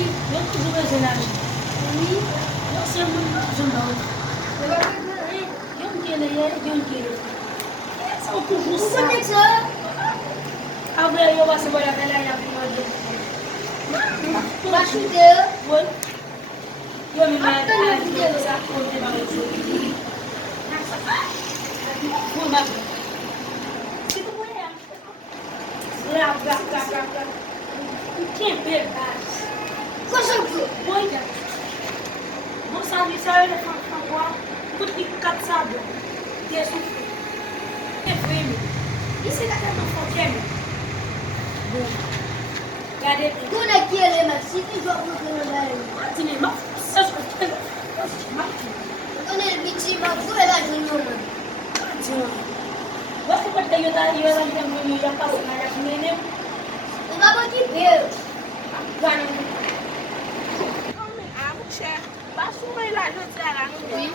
Eu tudo brasileiro. Eu sempre jumbo. Eu não quero. Essa é o que eu sei. Agora eu vou saber a velha e a primeira. Baixo deu. Foi. Eu me mato. Eu vou saber como é que foi. Foi, mas... Can't bear that. Olha, não sabe se ela vai falar, porque cansado. Deixa eu ver. É fêmea. Isso é da cara do foquêmea. Cadê? Tu não quer, mas se tu joga no celular. Tinha uma força que eu Tu não me chama, tu é da Júnior. Você pode ter ido aí, eu não ia passar na minha. Tu vai aqui ver. Basouman la jote a la nou. Oui.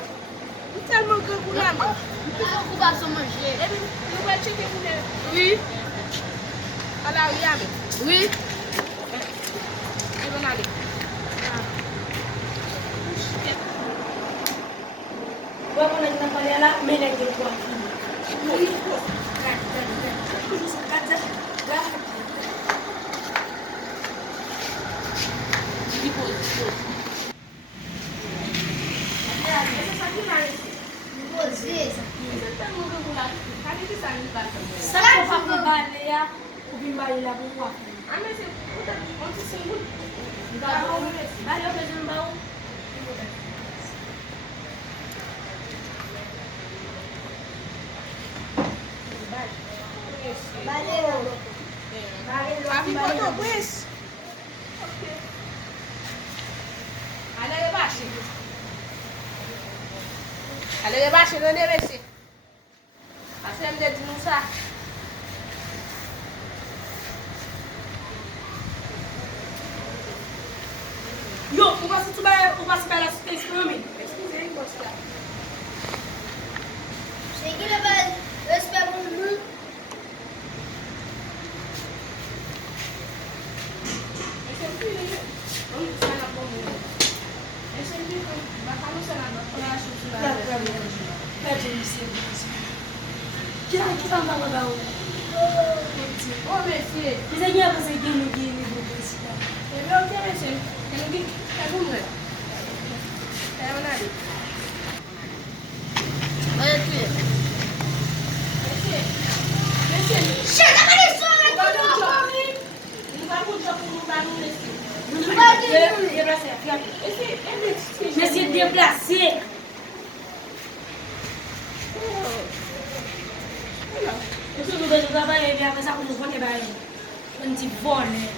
Ou telman gen kou la man. Ou baso manje. E bi, nou wè cheke pou ne. Oui. Ala ou yame. Oui. E bon ale. Vou quando a gente vai olhar lá, melhor que eu vou aqui. Sabe o que vai ler? O bim vai ler o qual? A men se, onti se moun. Valeu, beijão bom. Valeu. A vi koto bwes. Ale de bache. Ale de bache, nan de bese. Ase mde di nou sa. Yo, o você vai esperar esse texto para mim? Eskize yi bosta. Chegui lá, velho. Eu espero um minuto. Ese mpile, onti sa na pou moun. Ese mpile, baka nou sa na bako la choutou la. Pede me ser. Que tá andando lá? Ô, mesye, Mas aí eu consegui no dia do pesca. e ve o ke mesye, e nou ki, e pou mwen. E yon ale. Olha aqui. Mesye, Chega, Marisol, nou ba nou chok. Nou ba nou chok pou nou ba nou mesye. Déplacer. Ese, e mesye. Mais c'est déplacé. Eu sou do Brasil, trabalhei, minha mãe sabe como vou quebrar ele. Um tipo bom, né?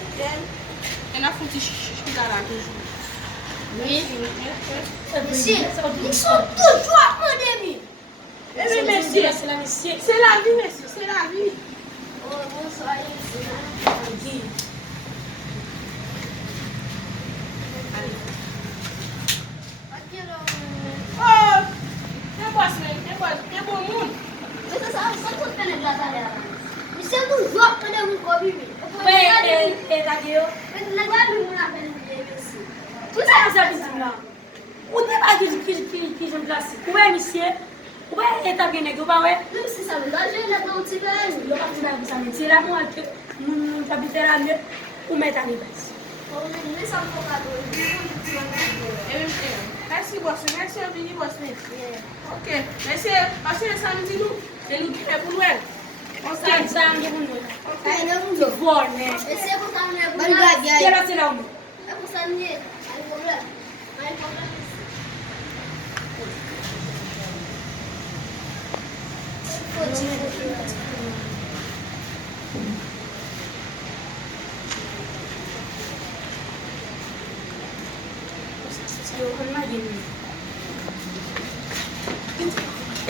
E na fonte chida la toujou. Oui. Monsieur, Ils sont toujours à prendre des mille. E men mesye, c'est la monsieur. se la vi mesye, se la vi. Oh, bonsoir. Aqui não. Oh, te bon moun. Mas essa só tu tem na galera. Isso é do jogo quando eu não comi. Ouais, cadê eu? Mas o negócio não é bem assim. Tout ça, ça, ça, là. O débat que je me place. Ouais, monsieur. Ouais, et t'as bien négocié, ouais. Même si ça me donne, j'ai la dent petit peu. Le parti de ça, c'est là moi que nous habitons là mieux ou mettre à l'église. Mais ça me fait pas de. E men, mersi boss, mersi an vini boss men. Ok, mersi, ase samedi nou, e nou kipe pou nou el. On Ça, sa, ça, on est bon. Aí não mudou. Bon, né? Esse é por estar minha C'est là, c'est là. É por estar minha. Aí o problema. Aí o problema Eu imagino.